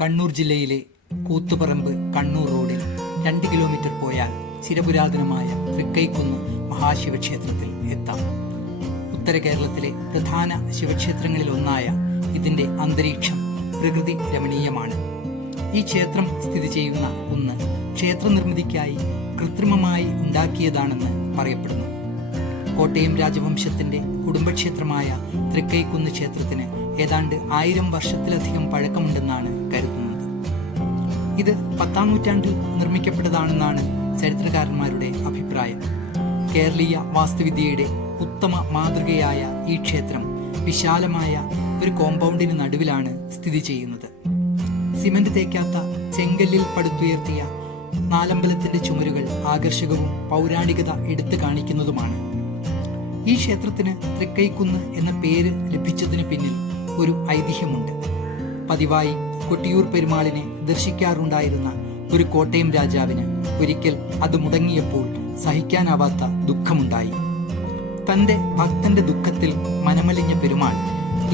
കണ്ണൂർ ജില്ലയിലെ കൂത്തുപറമ്പ് കണ്ണൂർ റോഡിൽ 2 കിലോമീറ്റർ പോയാൽ ചിരപുരാതനമായ തൃക്കൈക്കുന്ന് മഹാശിവക്ഷേത്രത്തിൽ എത്താം. ഉത്തര കേരളത്തിലെ പ്രധാന ശിവക്ഷേത്രങ്ങളിലൊന്നായ ഇതിന്റെ അന്തരീക്ഷം പ്രകൃതി രമണീയമാണ്. ഈ ക്ഷേത്രം സ്ഥിതി ചെയ്യുന്ന കുന്ന് ക്ഷേത്ര നിർമ്മിതിക്കായി കൃത്രിമമായി ഉണ്ടാക്കിയതാണെന്ന് പറയപ്പെടുന്നു. കോട്ടയം രാജവംശത്തിന്റെ കുടുംബക്ഷേത്രമായ തൃക്കൈക്കുന്ന് ക്ഷേത്രത്തിന് ഏതാണ്ട് 1000 വർഷത്തിലധികം പഴക്കമുണ്ടെന്നാണ് കരുതുന്നത്. ഇത് 10-ാം നൂറ്റാണ്ടിൽ നിർമ്മിക്കപ്പെട്ടതാണെന്നാണ് ചരിത്രകാരന്മാരുടെ അഭിപ്രായം. കേരളീയ വാസ്തുവിദ്യയുടെ ഉത്തമ മാതൃകയായ ഈ ക്ഷേത്രം വിശാലമായ ഒരു കോമ്പൗണ്ടിന് നടുവിലാണ് സ്ഥിതി ചെയ്യുന്നത്. സിമന്റ് തേക്കാത്ത ചെങ്കല്ലിൽ പടുത്തുയർത്തിയ നാലമ്പലത്തിന്റെ ചുമരുകൾ ആകർഷകവും പൗരാണികത എടുത്തു കാണിക്കുന്നതുമാണ്. ഈ ക്ഷേത്രത്തിന് തൃക്കൈക്കുന്ന് എന്ന പേര് ലഭിച്ചതിന് പിന്നിൽ ഒരു ഐതിഹ്യമുണ്ട്. പതിവായി കൊട്ടിയൂർ പെരുമാളിനെ ദർശിക്കാറുണ്ടായിരുന്ന ഒരു കോട്ടയം രാജാവിന് ഒരിക്കൽ അത് മുടങ്ങിയപ്പോൾ സഹിക്കാനാവാത്ത ദുഃഖമുണ്ടായി. തന്റെ ഭക്തന്റെ ദുഃഖത്തിൽ മനമലിഞ്ഞ പെരുമാൾ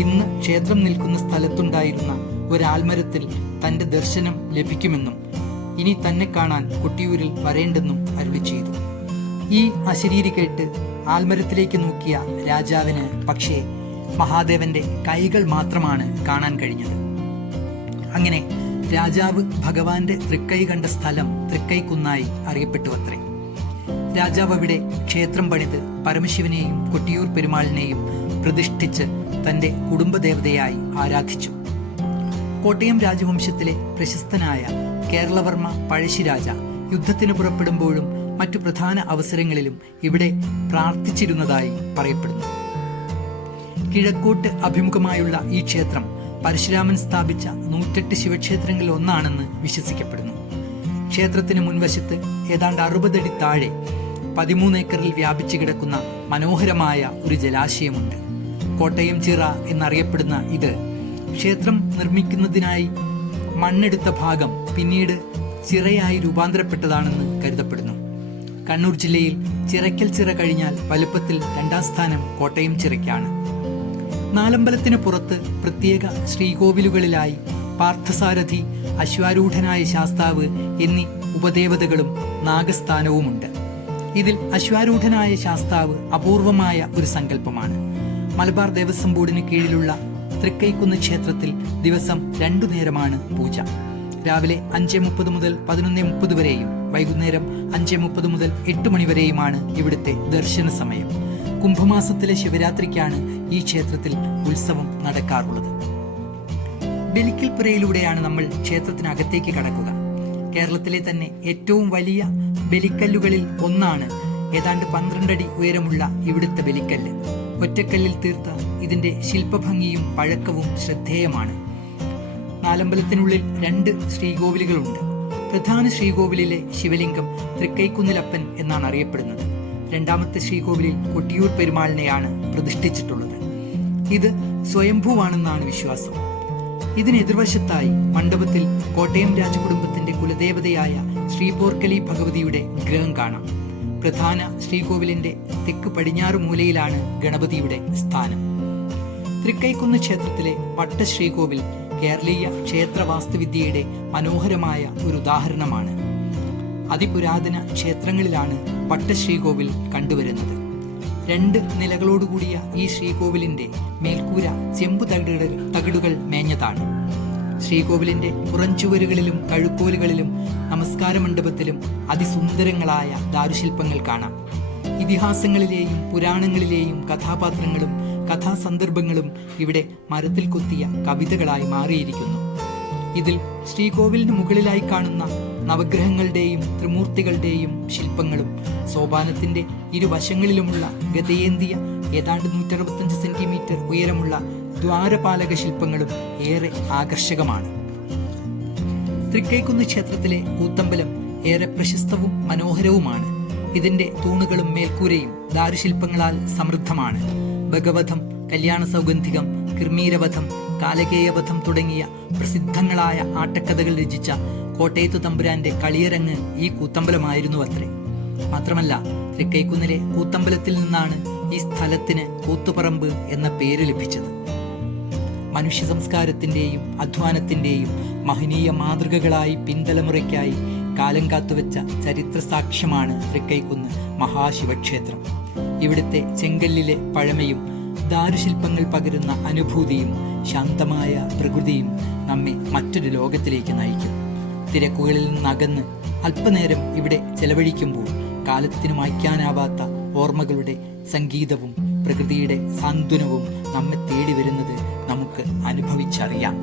ഇന്ന് ക്ഷേത്രം നിൽക്കുന്ന സ്ഥലത്തുണ്ടായിരുന്ന ഒരാൽമരത്തിൽ തന്റെ ദർശനം ലഭിക്കുമെന്നും ഇനി തന്നെ കാണാൻ കൊട്ടിയൂരിൽ വരേണ്ടെന്നും അരുളി ചെയ്തു. ഈ അശരീരി കേട്ട് ആൽമരത്തിലേക്ക് നോക്കിയ രാജാവിന് പക്ഷേ മഹാദേവന്റെ കൈകൾ മാത്രമാണ് കാണാൻ കഴിഞ്ഞത്. അങ്ങനെ രാജാവ് ഭഗവാന്റെ തൃക്കൈ കണ്ട സ്ഥലം തൃക്കൈക്കുന്നായി അറിയപ്പെട്ടു അത്രേ. രാജാവ് അവിടെ ക്ഷേത്രം പണിത് പരമശിവനെയും കൊട്ടിയൂർ പെരുമാളിനെയും പ്രതിഷ്ഠിച്ച് തന്റെ കുടുംബദേവതയായി ആരാധിച്ചു. കോട്ടയം രാജവംശത്തിലെ പ്രശസ്തനായ കേരളവർമ്മ പഴശ്ശിരാജ യുദ്ധത്തിന് പുറപ്പെടുമ്പോഴും മറ്റു പ്രധാന അവസരങ്ങളിലും ഇവിടെ പ്രാർത്ഥിച്ചിരുന്നതായി പറയപ്പെടുന്നു. കിഴക്കോട്ട് അഭിമുഖമായുള്ള ഈ ക്ഷേത്രം പരശുരാമൻ സ്ഥാപിച്ച 108 ശിവക്ഷേത്രങ്ങളിൽ ഒന്നാണെന്ന് വിശ്വസിക്കപ്പെടുന്നു. ക്ഷേത്രത്തിന് മുൻവശത്ത് ഏതാണ്ട് 60 അടി താഴെ 13 ഏക്കറിൽ വ്യാപിച്ചു കിടക്കുന്ന മനോഹരമായ ഒരു ജലാശയമുണ്ട്. കോട്ടയം ചിറ എന്നറിയപ്പെടുന്ന ഇത് ക്ഷേത്രം നിർമ്മിക്കുന്നതിനായി മണ്ണെടുത്ത ഭാഗം പിന്നീട് ചിറയായി രൂപാന്തരപ്പെട്ടതാണെന്ന് കരുതപ്പെടുന്നു. കണ്ണൂർ ജില്ലയിൽ ചിറയ്ക്കൽ ചിറ കഴിഞ്ഞാൽ വലുപ്പത്തിൽ 2-ാം സ്ഥാനം കോട്ടയം ചിറയ്ക്കാണ്. നാലമ്പലത്തിന് പുറത്ത് പ്രത്യേക ശ്രീകോവിലുകളിലായി പാർത്ഥസാരഥി, അശ്വാരൂഢനായ ശാസ്താവ് എന്നീ ഉപദേവതകളും നാഗസ്ഥാനവുമുണ്ട്. ഇതിൽ അശ്വാരൂഢനായ ശാസ്താവ് അപൂർവമായ ഒരു സങ്കല്പമാണ്. മലബാർ ദേവസ്വം ബോർഡിന് കീഴിലുള്ള തൃക്കൈക്കുന്ന് ക്ഷേത്രത്തിൽ ദിവസം 2 നേരമാണ് പൂജ. രാവിലെ 5:30 മുതൽ 11:30 വരെയും വൈകുന്നേരം 5:30 മുതൽ 8 മണി വരെയുമാണ് ഇവിടുത്തെ ദർശന സമയം. കുംഭമാസത്തിലെ ശിവരാത്രിക്കാണ് ഈ ക്ഷേത്രത്തിൽ ഉത്സവം നടക്കാറുള്ളത്. ബലിക്കൽപ്പുരയിലൂടെയാണ് നമ്മൾ ക്ഷേത്രത്തിനകത്തേക്ക് കടക്കുക. കേരളത്തിലെ തന്നെ ഏറ്റവും വലിയ ബലിക്കല്ലുകളിൽ ഒന്നാണ് ഏതാണ്ട് 12 അടി ഉയരമുള്ള ഇവിടുത്തെ ബലിക്കല്ല്. ഒറ്റക്കല്ലിൽ തീർത്ത ഇതിന്റെ ശില്പഭംഗിയും പഴക്കവും ശ്രദ്ധേയമാണ്. നാലമ്പലത്തിനുള്ളിൽ 2 ശ്രീകോവിലുകളുണ്ട്. പ്രധാന ശ്രീകോവിലിലെ ശിവലിംഗം തൃക്കൈക്കുന്നിലപ്പൻ എന്നാണ് അറിയപ്പെടുന്നത്. 2ാമത്തെ ശ്രീകോവിലിൽ കൊട്ടിയൂർ പെരുമാളിനെയാണ് പ്രതിഷ്ഠിച്ചിട്ടുള്ളത്. ഇത് സ്വയംഭൂവാണെന്നാണ് വിശ്വാസം. ഇതിന് എതിർവശത്തായി മണ്ഡപത്തിൽ കോട്ടയം രാജകുടുംബത്തിന്റെ കുലദേവതയായ ശ്രീപോർക്കലി ഭഗവതിയുടെ വിഗ്രഹം കാണാം. പ്രധാന ശ്രീകോവിലിന്റെ തെക്ക് പടിഞ്ഞാറ് മൂലയിലാണ് ഗണപതിയുടെ സ്ഥാനം. തൃക്കൈക്കുന്ന് ക്ഷേത്രത്തിലെ വട്ടശ്രീകോവിൽ കേരളീയ ക്ഷേത്ര വാസ്തുവിദ്യയുടെ മനോഹരമായ ഒരു ഉദാഹരണമാണ്. അതിപുരാതന ക്ഷേത്രങ്ങളിലാണ് വട്ടശ്രീകോവിൽ കണ്ടുവരുന്നത്. 2 നിലകളോടുകൂടിയ ഈ ശ്രീകോവിലിന്റെ മേൽക്കൂര ചെമ്പു തകിടുകൾ മേഞ്ഞതാണ്. ശ്രീകോവിലിന്റെ പുറംചുവരുകളിലും കഴുക്കോലുകളിലും നമസ്കാര മണ്ഡപത്തിലും അതിസുന്ദരങ്ങളായ ദാരുശില്പങ്ങൾ കാണാം. ഇതിഹാസങ്ങളിലെയും പുരാണങ്ങളിലെയും കഥാപാത്രങ്ങളും കഥാസന്ദർഭങ്ങളും ഇവിടെ മരത്തിൽ കൊത്തിയ കവിതകളായി മാറിയിരിക്കുന്നു. ഇതിൽ ശ്രീകോവിലിന് മുകളിലായി കാണുന്ന നവഗ്രഹങ്ങളുടെയും ത്രിമൂർത്തികളുടെയും ശില്പങ്ങളും സോപാനത്തിന്റെ ഇരുവശങ്ങളിലുമുള്ള ഗതയേന്തിയ ഏതാണ്ട് 165 സെന്റിമീറ്റർ ഉയരമുള്ള ദ്വാരപാലക ശില്പങ്ങളും ഏറെ ആകർഷകമാണ്. തൃക്കൈക്കുന്ന് ക്ഷേത്രത്തിലെ കൂത്തമ്പലം ഏറെ പ്രശസ്തവും മനോഹരവുമാണ്. ഇതിന്റെ തൂണുകളും മേൽക്കൂരയും ദാരുശില്പങ്ങളാൽ സമൃദ്ധമാണ്. ഭഗവധം, കല്യാണ സൗഗന്ധികം, കിർമീരവധം, കാലകേയവധം തുടങ്ങിയ പ്രസിദ്ധങ്ങളായ ആട്ടക്കഥകൾ രചിച്ച കോട്ടയത്തു തമ്പുരാന്റെ കളിയരങ്ങ് ഈ കൂത്തമ്പലമായിരുന്നു അത്രേ. മാത്രമല്ല തൃക്കൈക്കുന്നിലെ കൂത്തമ്പലത്തിൽ നിന്നാണ് ഈ സ്ഥലത്തിന് കൂത്തുപറമ്പ് എന്ന പേര് ലഭിച്ചത്. മനുഷ്യ സംസ്കാരത്തിൻ്റെയും അധ്വാനത്തിൻ്റെയും മഹനീയ മാതൃകകളായി പിൻതലമുറയ്ക്കായി കാലം കാത്തുവെച്ച ചരിത്ര സാക്ഷ്യമാണ് തൃക്കൈക്കുന്ന് മഹാശിവക്ഷേത്രം. ഇവിടുത്തെ ചെങ്കല്ലിലെ പഴമയും ദാരുശില്പങ്ങൾ പകരുന്ന അനുഭൂതിയും ശാന്തമായ പ്രകൃതിയും നമ്മെ മറ്റൊരു ലോകത്തിലേക്ക് നയിക്കും. തിരക്കുകളിൽ നിന്നകന്ന് അല്പനേരം ഇവിടെ ചെലവഴിക്കുമ്പോൾ കാലത്തിനു മായ്ക്കാനാവാത്ത ഓർമ്മകളുടെ സംഗീതവും പ്രകൃതിയുടെ സാന്ത്വനവും നമ്മെ തേടി വരുന്നത് നമുക്ക് അനുഭവിച്ചറിയാം.